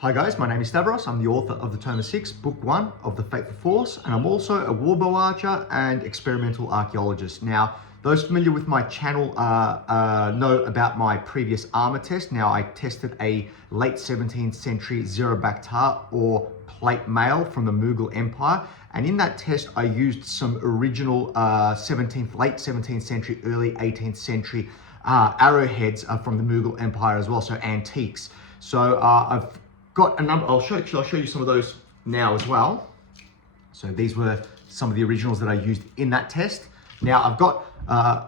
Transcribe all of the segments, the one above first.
Hi guys, my name is Stavros. I'm the author of The Tome of Six, Book 1 of The Fateful Force, and I'm also a warbow archer and experimental archaeologist. Now, those familiar with my channel know about my previous armor test. Now, I tested a late 17th century zero Bakhtar or plate mail from the Mughal Empire, and in that test, I used some original late 17th century, early 18th century arrowheads from the Mughal Empire as well, so antiques. So I've got a number. I'll show you some of those now as well. So these were some of the originals that I used in that test. Now I've got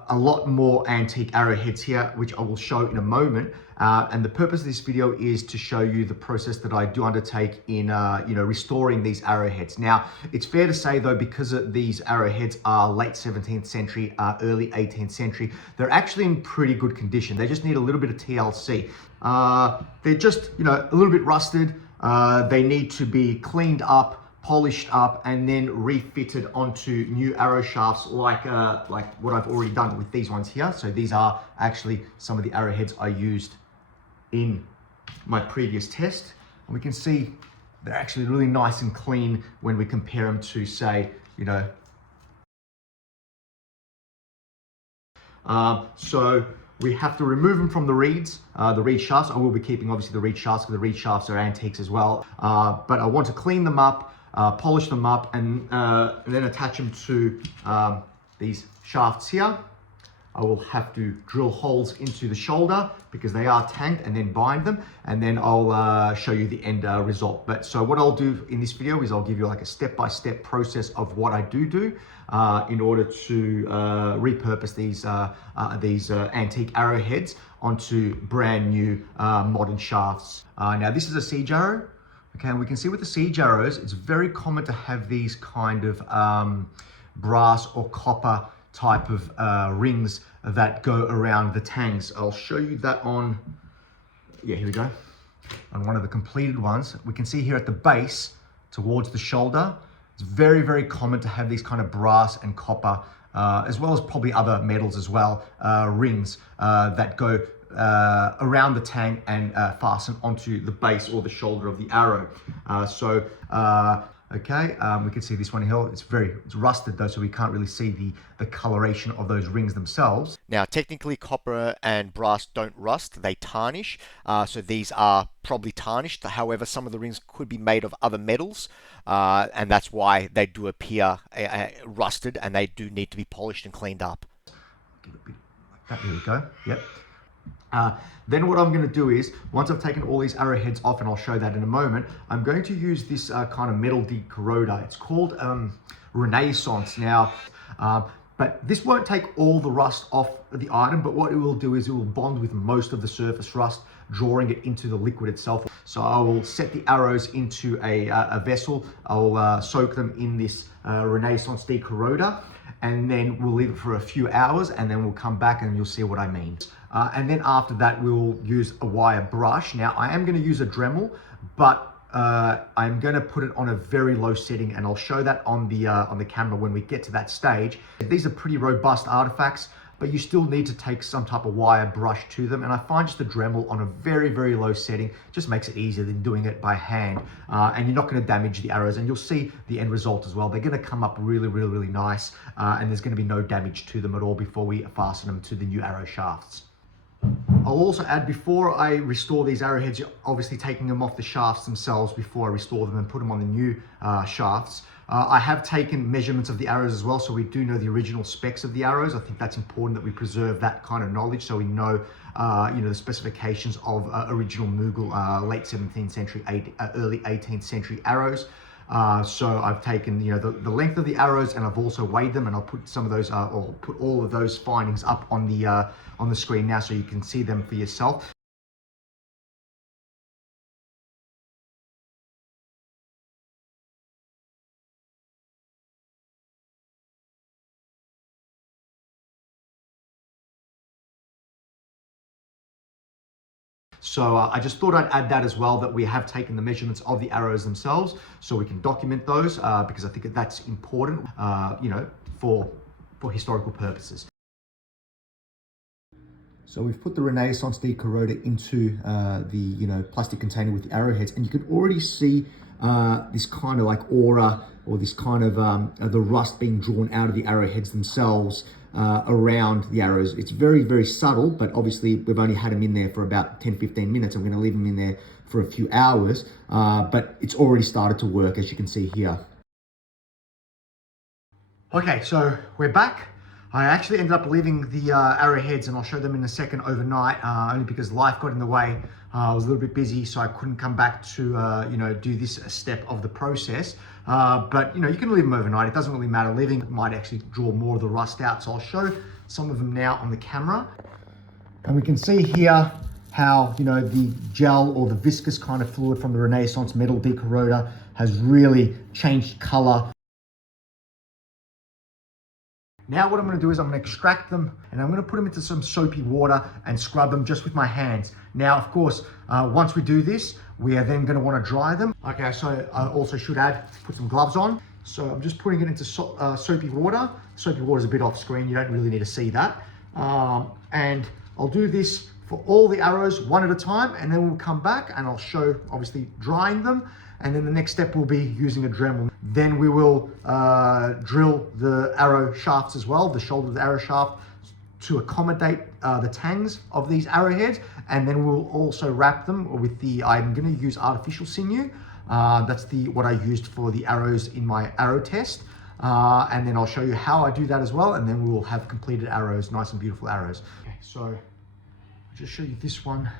a lot more antique arrowheads here, which I will show in a moment. And the purpose of this video is to show you the process that I do undertake in restoring these arrowheads. Now, it's fair to say though, because these arrowheads are late 17th century, early 18th century, they're actually in pretty good condition. They just need a little bit of TLC. They're just, a little bit rusted. They need to be cleaned up, polished up, and then refitted onto new arrow shafts like what I've already done with these ones here. So these are actually some of the arrowheads I used in my previous test. And we can see they're actually really nice and clean when we compare them to, say, so we have to remove them from the reed shafts. I will be keeping obviously the reed shafts because the reed shafts are antiques as well. But I want to clean them up, polish them up, and then attach them to these shafts here. I will have to drill holes into the shoulder because they are tanked, and then bind them, and then I'll show you the end result. But so what I'll do in this video is I'll give you like a step-by-step process of what I do in order to repurpose these antique arrowheads onto brand new modern shafts. Now this is a siege arrow. Okay, and we can see with the siege arrows, it's very common to have these kind of brass or copper type of rings that go around the tangs. I'll show you that on, here we go. On one of the completed ones, we can see here at the base towards the shoulder, it's very, very common to have these kind of brass and copper, as well as probably other metals as well, rings that go around the tang and fasten onto the base or the shoulder of the arrow. Okay, we can see this one here. It's rusted though, so we can't really see the coloration of those rings themselves. Now, technically, copper and brass don't rust; they tarnish. So these are probably tarnished. However, some of the rings could be made of other metals, and that's why they do appear rusted, and they do need to be polished and cleaned up. Give it a bit like that. There we go. Yep. Then what I'm going to do is, once I've taken all these arrowheads off, and I'll show that in a moment, I'm going to use this kind of metal decorroder. It's called Renaissance. Now, but this won't take all the rust off the item, but what it will do is it will bond with most of the surface rust, drawing it into the liquid itself. So I will set the arrows into a vessel. I'll soak them in this Renaissance decorroder, and then we'll leave it for a few hours, and then we'll come back and you'll see what I mean. And then after that, we'll use a wire brush. Now, I am going to use a Dremel, but I'm going to put it on a very low setting, and I'll show that on the camera when we get to that stage. These are pretty robust artifacts, but you still need to take some type of wire brush to them. And I find just a Dremel on a very, very low setting just makes it easier than doing it by hand. And you're not going to damage the arrows, and you'll see the end result as well. They're going to come up really, really, really nice, and there's going to be no damage to them at all before we fasten them to the new arrow shafts. I'll also add, before I restore these arrowheads, you're obviously taking them off the shafts themselves before I restore them and put them on the new shafts. I have taken measurements of the arrows as well, so we do know the original specs of the arrows. I think that's important that we preserve that kind of knowledge, so we know, the specifications of original Mughal late 17th century, early 18th century arrows. So I've taken, the length of the arrows, and I've also weighed them, and I'll put some of those, or put all of those findings up on the screen now, so you can see them for yourself. So I just thought I'd add that as well, that we have taken the measurements of the arrows themselves, so we can document those, because I think that's important, for historical purposes. So we've put the Renaissance Decorroder into the plastic container with the arrowheads, and you can already see this kind of like aura, or this kind of the rust being drawn out of the arrowheads themselves around the arrows. It's very, very subtle, but obviously we've only had them in there for about 10-15 minutes. I'm going to leave them in there for a few hours, but it's already started to work, as you can see here. Okay, so we're back. I actually ended up leaving the arrowheads, and I'll show them in a second, overnight, only because life got in the way. I was a little bit busy, so I couldn't come back to do this step of the process. But you can leave them overnight. It doesn't really matter. Leaving might actually draw more of the rust out. So I'll show some of them now on the camera, and we can see here how the gel, or the viscous kind of fluid from the Renaissance metal decorroder, has really changed color. Now what I'm going to do is I'm going to extract them, and I'm going to put them into some soapy water and scrub them just with my hands. Now, of course, once we do this, we are then going to want to dry them. Okay, so I also should put some gloves on. So I'm just putting it into soapy water. Soapy water is a bit off screen. You don't really need to see that. And I'll do this for all the arrows one at a time, and then we'll come back and I'll show, obviously, drying them. And then the next step will be using a Dremel. Then we will drill the arrow shafts as well, the shoulder of the arrow shaft, to accommodate the tangs of these arrowheads. And then we'll also wrap them with I'm gonna use artificial sinew. That's what I used for the arrows in my arrow test. And then I'll show you how I do that as well. And then we will have completed arrows, nice and beautiful arrows. Okay, so I'll just show you this one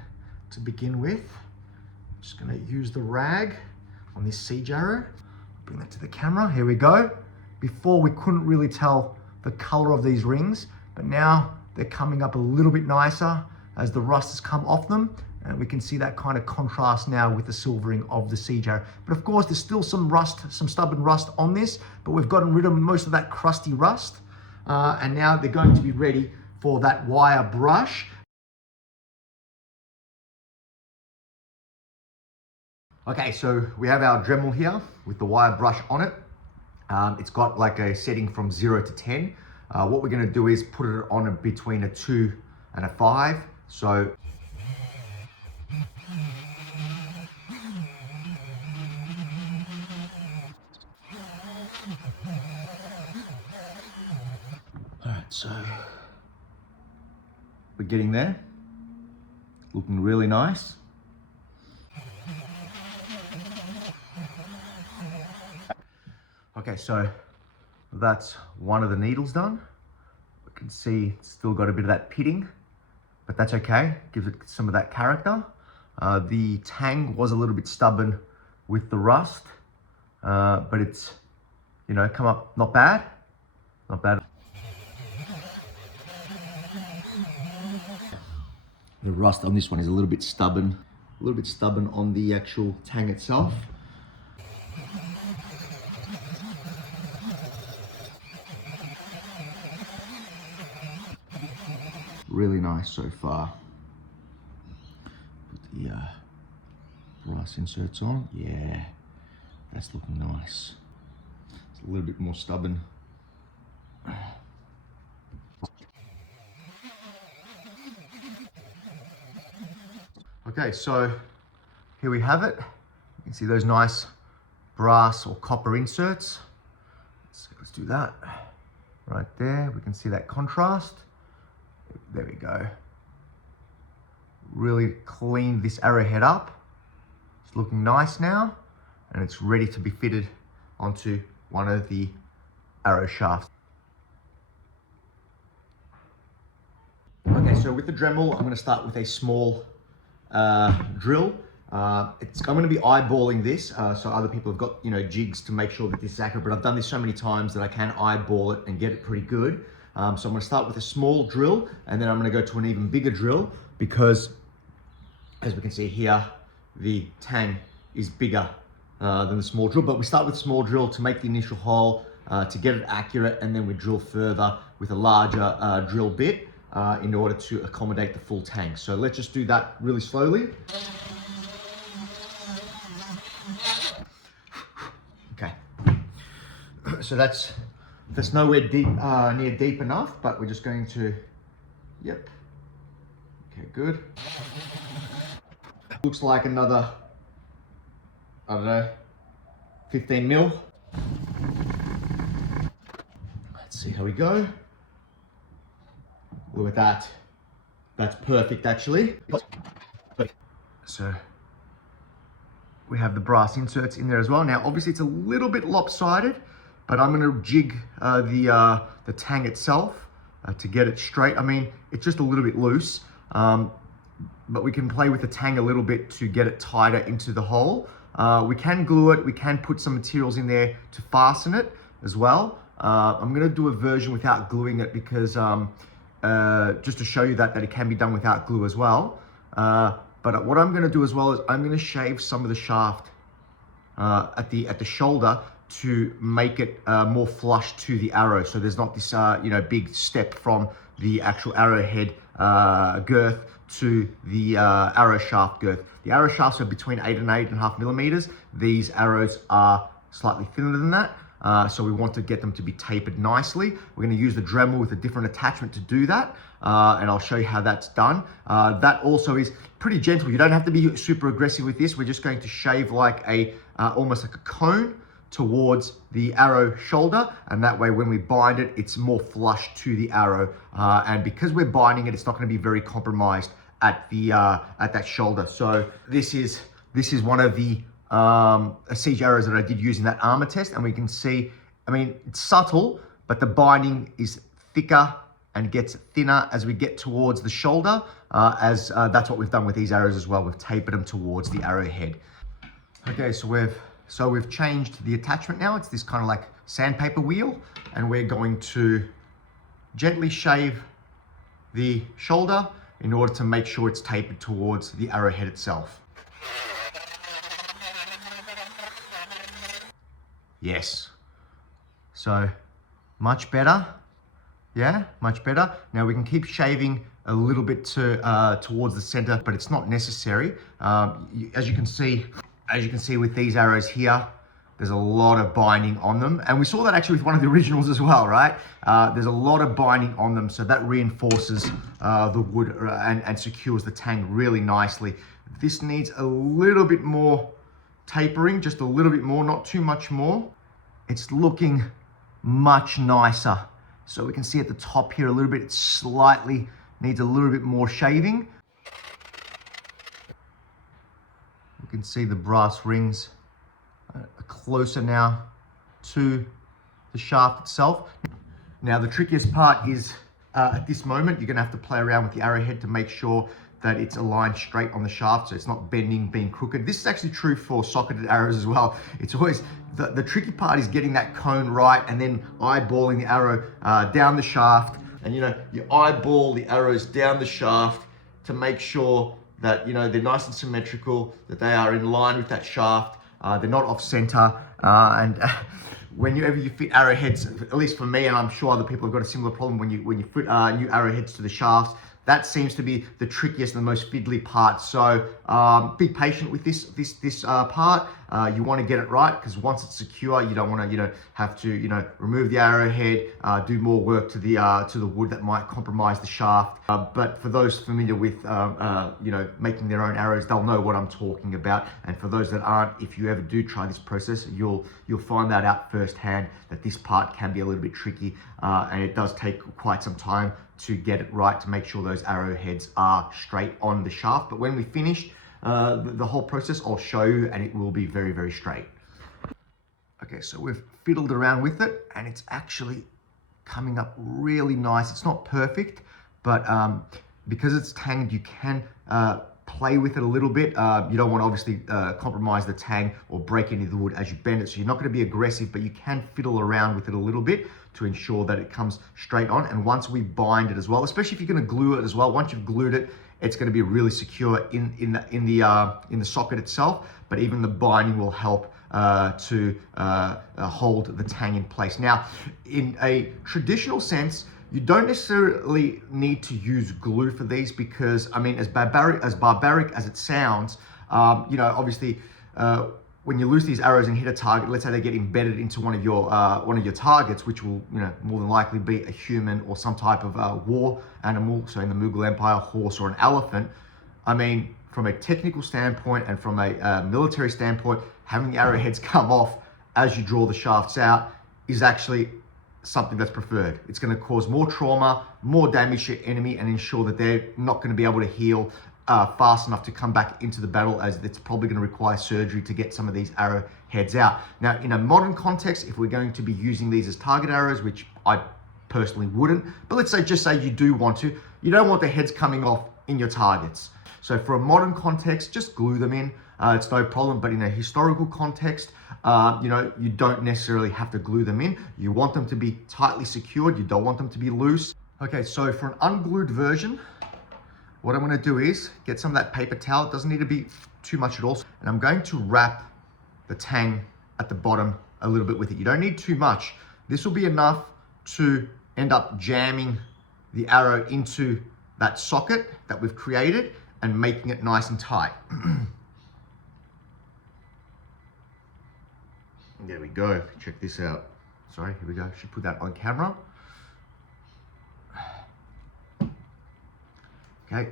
to begin with. I'm just gonna use the rag on this siege arrow. Bring that to the camera. Here we go. Before, we couldn't really tell the color of these rings, but now they're coming up a little bit nicer as the rust has come off them, and we can see that kind of contrast now with the silvering of the siege arrow. But of course, there's still some rust, some stubborn rust on this, but we've gotten rid of most of that crusty rust, and now they're going to be ready for that wire brush. Okay, so we have our Dremel here with the wire brush on it. It's got like a setting from 0 to 10. What we're going to do is put it on between a 2 and a 5. So alright, so we're getting there. Looking really nice. Okay, so that's one of the needles done. We can see it's still got a bit of that pitting, but that's okay. Gives it some of that character. The tang was a little bit stubborn with the rust, but it's, come up not bad. Not bad. The rust on this one is a little bit stubborn. A little bit stubborn on the actual tang itself. Really nice so far. Put the brass inserts on. Yeah, that's looking nice. It's a little bit more stubborn. Okay, so here we have it. You can see those nice brass or copper inserts. Let's do that. Right there, we can see that contrast. There we go. Really cleaned this arrowhead up. It's looking nice now, and it's ready to be fitted onto one of the arrow shafts. Okay, so with the Dremel, I'm going to start with a small drill. I'm going to be eyeballing this, so other people have got jigs to make sure that this is accurate, but I've done this so many times that I can eyeball it and get it pretty good. So I'm going to start with a small drill, and then I'm going to go to an even bigger drill, because as we can see here, the tang is bigger than the small drill. But we start with small drill to make the initial hole, to get it accurate, and then we drill further with a larger drill bit in order to accommodate the full tang. So let's just do that really slowly. Okay, so that's nowhere deep, near deep enough, but we're just going to, good. Looks like another, I don't know, 15 mil. Let's see how we go. Look at that. That's perfect, actually. So we have the brass inserts in there as well. Now, obviously, it's a little bit lopsided, but I'm going to jig the tang itself to get it straight. I mean, it's just a little bit loose, but we can play with the tang a little bit to get it tighter into the hole. We can glue it. We can put some materials in there to fasten it as well. I'm going to do a version without gluing it because just to show you that it can be done without glue as well. But what I'm going to do as well is I'm going to shave some of the shaft at the shoulder to make it more flush to the arrow, so there's not this big step from the actual arrowhead girth to the arrow shaft girth. The arrow shafts are between 8 and 8.5 millimeters. These arrows are slightly thinner than that. So we want to get them to be tapered nicely. We're going to use the Dremel with a different attachment to do that, and I'll show you how that's done. That also is pretty gentle. You don't have to be super aggressive with this. We're just going to shave like almost like a cone towards the arrow shoulder, and that way when we bind it, it's more flush to the arrow. And because we're binding it, it's not going to be very compromised at that shoulder. So this is one of the siege arrows that I did use in that armor test, and we can see, I mean, it's subtle, but the binding is thicker and gets thinner as we get towards the shoulder, that's what we've done with these arrows as well. We've tapered them towards the arrowhead. Okay, so we've changed the attachment now. It's this kind of like sandpaper wheel, and we're going to gently shave the shoulder in order to make sure it's tapered towards the arrowhead itself. Yes. So much better. Yeah, much better. Now we can keep shaving a little bit towards the center, but it's not necessary. As you can see with these arrows here, there's a lot of binding on them. And we saw that actually with one of the originals as well, right? There's a lot of binding on them, so that reinforces the wood and secures the tang really nicely. This needs a little bit more tapering, just a little bit more, not too much more. It's looking much nicer. So we can see at the top here a little bit, it slightly needs a little bit more shaving. You can see the brass rings are closer now to the shaft itself. Now the trickiest part is at this moment, you're gonna have to play around with the arrowhead to make sure that it's aligned straight on the shaft, so it's not bending, being crooked. This is actually true for socketed arrows as well. It's always, the tricky part is getting that cone right and then eyeballing the arrow down the shaft. And you eyeball the arrows down the shaft to make sure that they're nice and symmetrical, that they are in line with that shaft, they're not off center. Whenever you fit arrowheads, at least for me, and I'm sure other people have got a similar problem when you fit new arrowheads to the shafts, that seems to be the trickiest and the most fiddly part. So be patient with this part. You want to get it right, because once it's secure, you don't want to have to remove the arrowhead, do more work to the wood that might compromise the shaft. But for those familiar with making their own arrows, they'll know what I'm talking about. And for those that aren't, if you ever do try this process, you'll find that out firsthand, that this part can be a little bit tricky, and it does take quite some time to get it right, to make sure those arrowheads are straight on the shaft. But when we finish the whole process, I'll show you, and it will be very, very straight. Okay, so we've fiddled around with it, and it's actually coming up really nice. It's not perfect, but because it's tanged, you can play with it a little bit. You don't want to obviously compromise the tang or break any of the wood as you bend it, so you're not going to be aggressive, but you can fiddle around with it a little bit to ensure that it comes straight on. And once we bind it as well, especially if you're going to glue it as well, once you've glued it, it's going to be really secure in the socket itself. But even the binding will help to hold the tang in place. Now, in a traditional sense, you don't necessarily need to use glue for these, because, I mean, as barbaric as it sounds, obviously, when you loose these arrows and hit a target, let's say they get embedded into one of your targets, which will, you know, more than likely be a human or some type of war animal. So in the Mughal Empire, a horse or an elephant. I mean, from a technical standpoint and from a military standpoint, having the arrowheads come off as you draw the shafts out is actually something that's preferred. It's going to cause more trauma, more damage to your enemy, and ensure that they're not going to be able to heal fast enough to come back into the battle, as it's probably going to require surgery to get some of these arrowheads out. Now, in a modern context, if we're going to be using these as target arrows, which I personally wouldn't, but let's say, just say you do want to, you don't want the heads coming off in your targets. So for a modern context, just glue them in. It's no problem. But in a historical context, you know, you don't necessarily have to glue them in. You want them to be tightly secured. You don't want them to be loose. Okay, so for an unglued version, what I'm going to do is get some of that paper towel. It doesn't need to be too much at all. And I'm going to wrap the tang at the bottom a little bit with it. You don't need too much. This will be enough to end up jamming the arrow into that socket that we've created and making it nice and tight. There we go. Check this out. Sorry, here we go. Should put that on camera. Okay,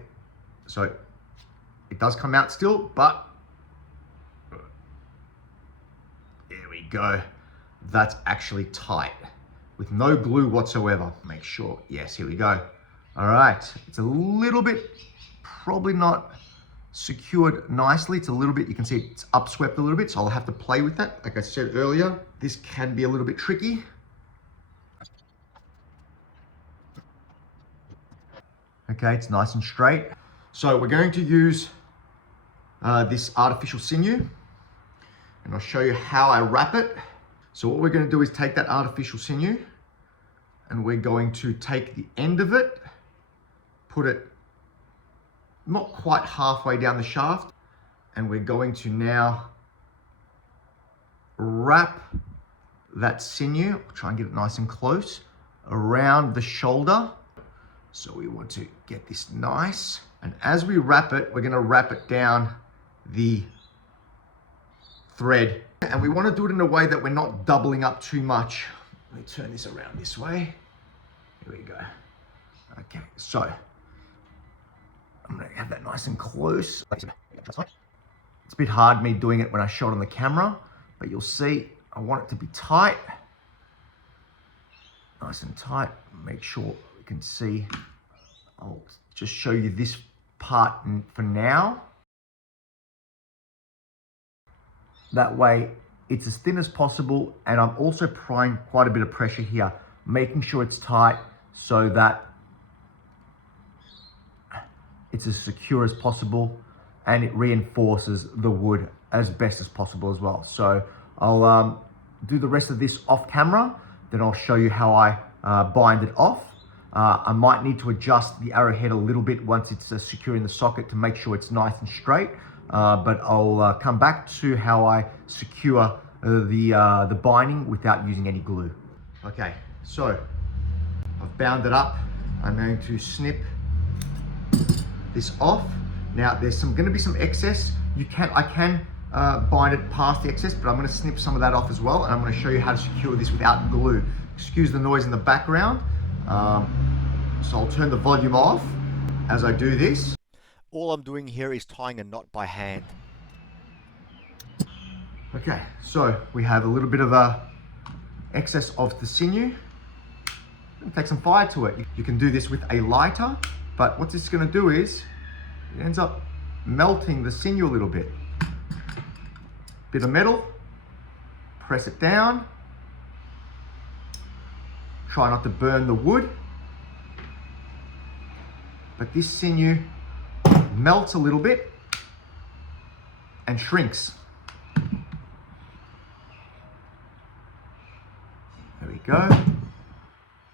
so it does come out still, but there we go. That's actually tight with no glue whatsoever. Make sure, yes, here we go. All right, it's a little bit, probably not secured nicely. It's a little bit, you can see it's upswept a little bit, so I'll have to play with that. Like I said earlier, this can be a little bit tricky. Okay, it's nice and straight. So we're going to use this artificial sinew, and I'll show you how I wrap it. So what we're going to do is take that artificial sinew, and we're going to take the end of it, put it not quite halfway down the shaft, and we're going to now wrap that sinew, try and get it nice and close, around the shoulder. So we want to get this nice. And as we wrap it, we're going to wrap it down the thread. And we want to do it in a way that we're not doubling up too much. Let me turn this around this way. Here we go. Okay, so I'm going to have that nice and close. It's a bit hard me doing it when I shot on the camera, but you'll see I want it to be tight. Nice and tight. Make sure we can see. I'll just show you this part for now. That way it's as thin as possible, and I'm also applying quite a bit of pressure here, making sure it's tight so that it's as secure as possible, and it reinforces the wood as best as possible as well. So I'll do the rest of this off camera, then I'll show you how I bind it off. I might need to adjust the arrowhead a little bit once it's secure in the socket to make sure it's nice and straight, but I'll come back to how I secure the binding without using any glue. Okay, so I've bound it up. I'm going to snip this off. Now there's going to be some excess. I can bind it past the excess, but I'm going to snip some of that off as well, and I'm going to show you how to secure this without glue. Excuse the noise in the background. So I'll turn the volume off as I do this. All I'm doing here is tying a knot by hand. Okay, so we have a little bit of excess of the sinew. Take some fire to it. You can do this with a lighter, but what this is going to do is it ends up melting the sinew a little bit. Bit of metal, press it down. Try not to burn the wood. But this sinew melts a little bit and shrinks. There we go.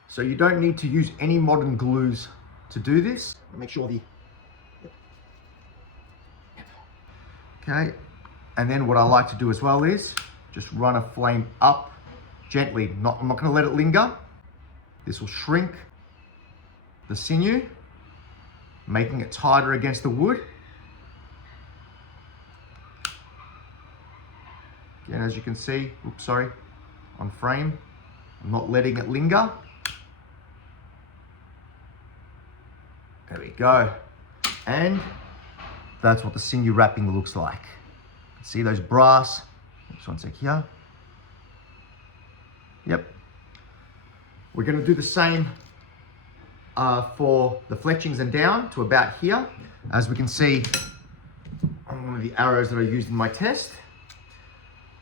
So you don't need to use any modern glues to do this. Make sure okay. And then what I like to do as well is just run a flame up gently. I'm not going to let it linger. This will shrink the sinew, making it tighter against the wood. as you can see, oops, sorry, on frame, I'm not letting it linger. There we go. And that's what the sinew wrapping looks like. See those brass, just one sec here. Yep. We're gonna do the same for the fletchings and down to about here. As we can see on one of the arrows that I used in my test.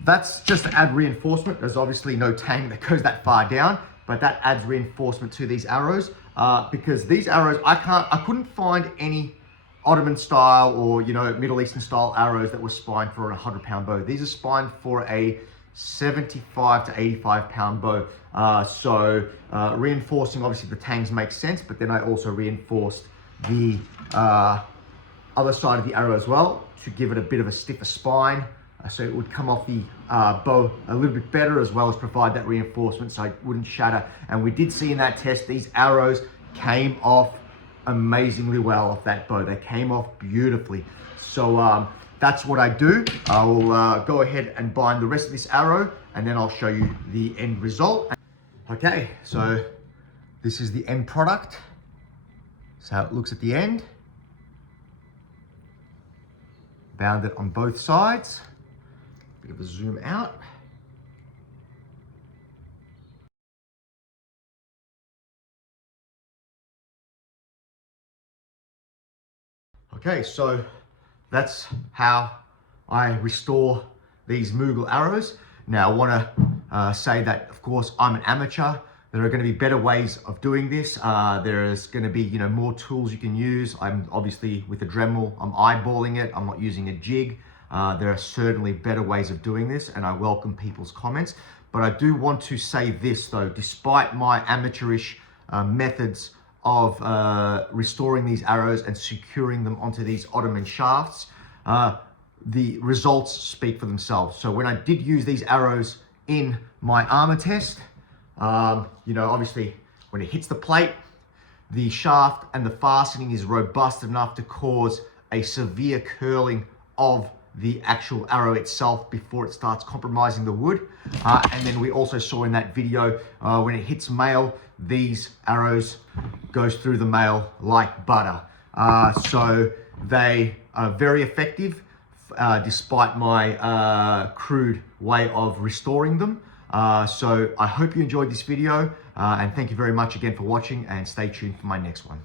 That's just to add reinforcement. There's obviously no tang that goes that far down, but that adds reinforcement to these arrows because these arrows, I couldn't find any Ottoman style or, you know, Middle Eastern style arrows that were spined for a 100-pound bow. These are spined for a 75 to 85-pound bow. So reinforcing, obviously the tangs make sense, but then I also reinforced the other side of the arrow as well to give it a bit of a stiffer spine. So it would come off the bow a little bit better, as well as provide that reinforcement so it wouldn't shatter. And we did see in that test, these arrows came off amazingly well off that bow. They came off beautifully. So that's what I do. I will go ahead and bind the rest of this arrow, and then I'll show you the end result. Okay, so this is the end product. That's how it looks at the end. Bound it on both sides. Bit of a zoom out. Okay, so that's how I restore these Mughal arrows. Now I want to say that, of course, I'm an amateur. There are going to be better ways of doing this. There's going to be, you know, more tools you can use. I'm obviously with a Dremel, I'm eyeballing it. I'm not using a jig. There are certainly better ways of doing this, and I welcome people's comments. But I do want to say this though, despite my amateurish methods of restoring these arrows and securing them onto these Ottoman shafts, the results speak for themselves. So when I did use these arrows in my armor test, you know, obviously when it hits the plate, the shaft and the fastening is robust enough to cause a severe curling of the actual arrow itself before it starts compromising the wood. And then we also saw in that video, when it hits mail, these arrows goes through the mail like butter. So they are very effective, despite my crude way of restoring them. So I hope you enjoyed this video, and thank you very much again for watching, and stay tuned for my next one.